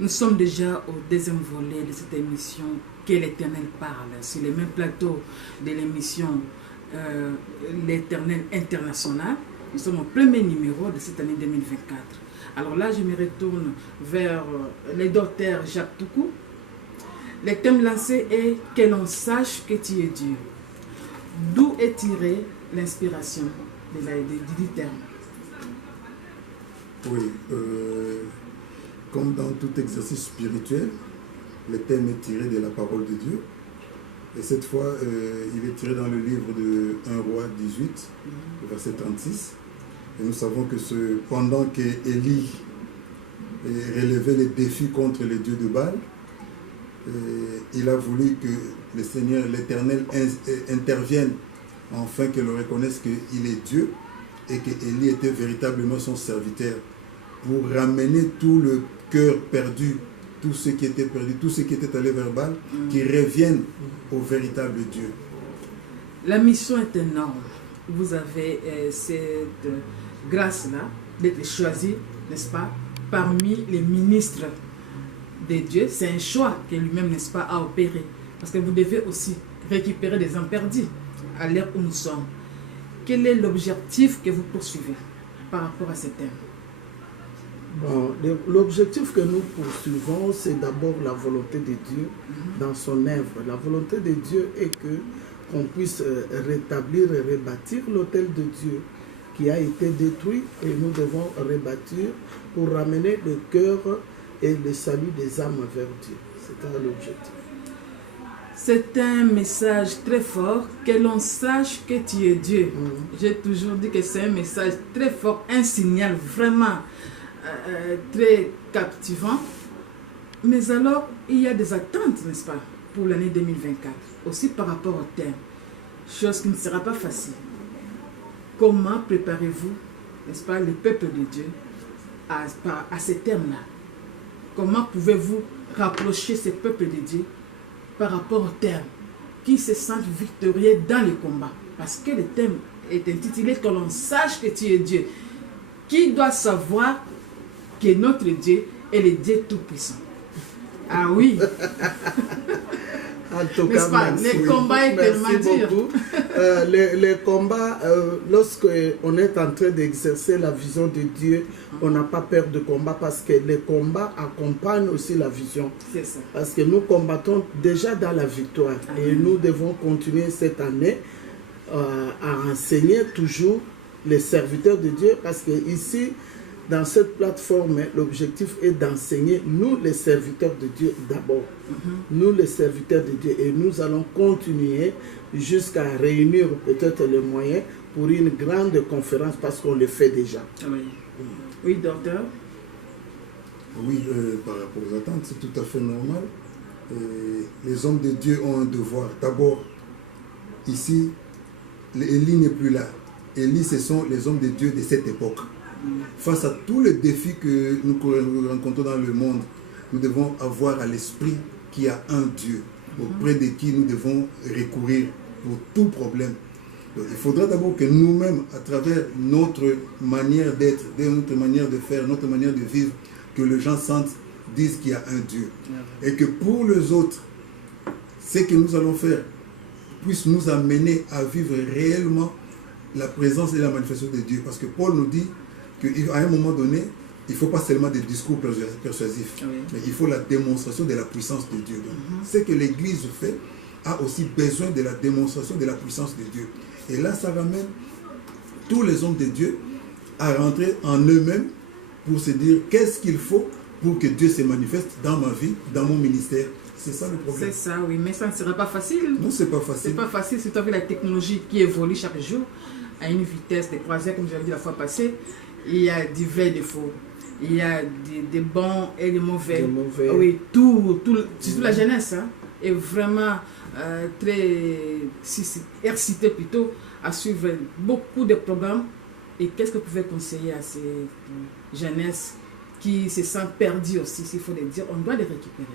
Nous sommes déjà au deuxième volet de cette émission que l'Éternel parle, sur les mêmes plateaux de l'émission l'Éternel international. Nous sommes au premier numéro de cette année 2024. Alors là, je me retourne vers le docteur Jacques Toukou. Le thème lancé est « Que l'on sache que tu es Dieu ». D'où est tirée l'inspiration du terme? Oui, comme dans tout exercice spirituel, le thème est tiré de la parole de Dieu. Et cette fois, il est tiré dans le livre de 1 Roi 18, verset 36. Et nous savons que pendant qu'Élie relevait les défis contre les dieux de Baal, il a voulu que le Seigneur, l'Éternel, intervienne afin que l'on reconnaisse qu'il est Dieu et qu'Élie était véritablement son serviteur pour ramener tout le cœur perdu, tout ce qui était perdu, tout ce qui était allé vers Baal, qui reviennent au véritable Dieu. La mission est énorme. Vous avez cette grâce-là d'être choisi, n'est-ce pas, parmi les ministres de Dieu. C'est un choix que lui-même, n'est-ce pas, a opéré. Parce que vous devez aussi récupérer des âmes perdues à l'ère où nous sommes. Quel est l'objectif que vous poursuivez par rapport à ce thème? Bon, l'objectif que nous poursuivons, c'est d'abord la volonté de Dieu dans son œuvre. La volonté de Dieu est qu'on puisse rétablir et rebâtir l'autel de Dieu qui a été détruit, et nous devons rebâtir pour ramener le cœur et le salut des âmes vers Dieu. C'est l'objectif. C'est un message très fort, que l'on sache que tu es Dieu. J'ai toujours dit que c'est un message très fort, un signal vraiment très captivant. Mais alors, il y a des attentes, n'est-ce pas, pour l'année 2024, aussi par rapport au thème. Chose qui ne sera pas facile. Comment préparez-vous, n'est-ce pas, le peuple de Dieu à ces thèmes-là? Comment pouvez-vous rapprocher ce peuple de Dieu par rapport au thème, qui se sentent victorieux dans les combats? Parce que le thème est intitulé « Que l'on sache que tu es Dieu ». Qui doit savoir que notre Dieu est le Dieu Tout-Puissant? Ah oui. En tout cas, merci. Les combats est tellement durs. Les combats, lorsqu'on est en train d'exercer la vision de Dieu, on n'a pas peur de combat parce que les combats accompagnent aussi la vision. C'est ça. Parce que nous combattons déjà dans la victoire. Et nous devons continuer cette année à enseigner toujours les serviteurs de Dieu, parce que ici, dans cette plateforme, l'objectif est d'enseigner, nous les serviteurs de Dieu d'abord. Nous les serviteurs de Dieu. Et nous allons continuer jusqu'à réunir peut-être les moyens pour une grande conférence, parce qu'on le fait déjà. Oui, oui, docteur. Oui, par rapport aux attentes, c'est tout à fait normal. Les hommes de Dieu ont un devoir. D'abord, ici, Élie n'est plus là. Élie, ce sont les hommes de Dieu de cette époque. Face à tous les défis que nous rencontrons dans le monde, nous devons avoir à l'esprit qu'il y a un Dieu auprès de qui nous devons recourir pour tout problème. Donc, il faudra d'abord que nous-mêmes, à travers notre manière d'être, notre manière de faire, notre manière de vivre, que les gens sentent, disent qu'il y a un Dieu. Et que pour les autres, ce que nous allons faire puisse nous amener à vivre réellement la présence et la manifestation de Dieu. Parce que Paul nous dit qu'à un moment donné, il ne faut pas seulement des discours persuasifs, mais il faut la démonstration de la puissance de Dieu. Donc, ce que l'Église fait a aussi besoin de la démonstration de la puissance de Dieu. Et là, ça ramène tous les hommes de Dieu à rentrer en eux-mêmes pour se dire qu'est-ce qu'il faut pour que Dieu se manifeste dans ma vie, dans mon ministère. C'est ça le problème. C'est ça, oui, mais ça ne sera pas facile. Non, c'est pas facile. C'est pas facile, surtout avec la technologie qui évolue chaque jour à une vitesse de croisière, comme j'avais dit la fois passée. Il y a divers défauts. Il y a des bons et des mauvais. Oui, surtout la jeunesse est vraiment très excitée plutôt à suivre beaucoup de programmes. Et qu'est-ce que vous pouvez conseiller à ces jeunesses qui se sentent perdues aussi, s'il faut le dire? On doit les récupérer.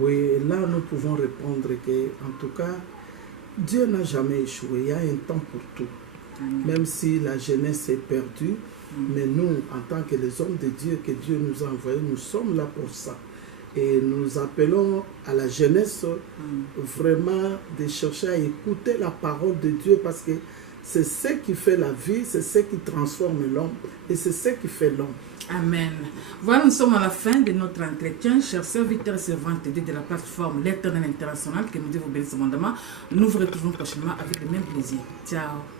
Oui, là nous pouvons répondre que, en tout cas, Dieu n'a jamais échoué. Il y a un temps pour tout. Même si la jeunesse est perdue, Mais nous, en tant que les hommes de Dieu que Dieu nous a envoyés, nous sommes là pour ça. Et nous appelons à la jeunesse vraiment de chercher à écouter la parole de Dieu parce que c'est ce qui fait la vie, c'est ce qui transforme l'homme et c'est ce qui fait l'homme. Amen. Voilà, nous sommes à la fin de notre entretien. Chers serviteurs et servantes de la plateforme L'Éternel International, que nous Dieu vous bénisse abondamment. Nous vous retrouvons prochainement avec le même plaisir. Ciao.